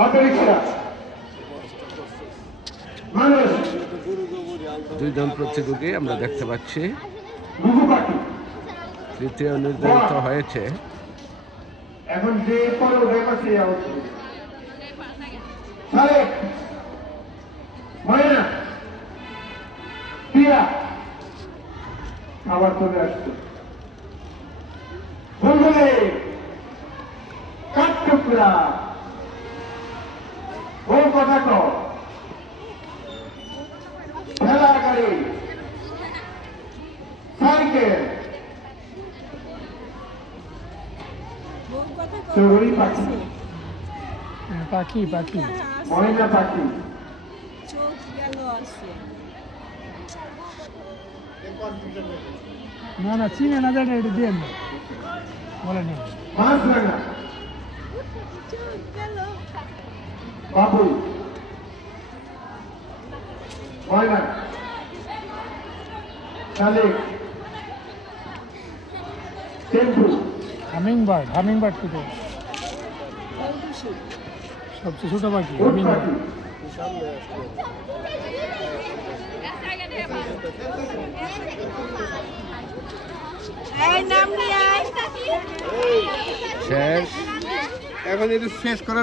Autorickshaw মানুষ। দুইজন প্রতিযোগী আমরা দেখতে পাচ্ছি। তৃতীয় নির্ধারিত হয়েছে। এখন যে পরে উঠে পাচ্ছে ময়না। পিয়া খাবার চলে আসছে। কাঠ টুকরা কথা ঠেলার গাড়ি সাইকেল। চড়ুই পাখি। পাখি পাখি। ময়না পাখি। চোখ গেল আছে না না চিনে না জানি এটা দিয়ে না বলে না মাছরাঙা চোখ বাবুই ময়না শালিক টেম্পু। হামিং বার্ড হামিং বার্ড কৌটুসু সবচেয়ে ছোট পাখি হামিং বার্ড শেষ। এখন এটা শেষ করার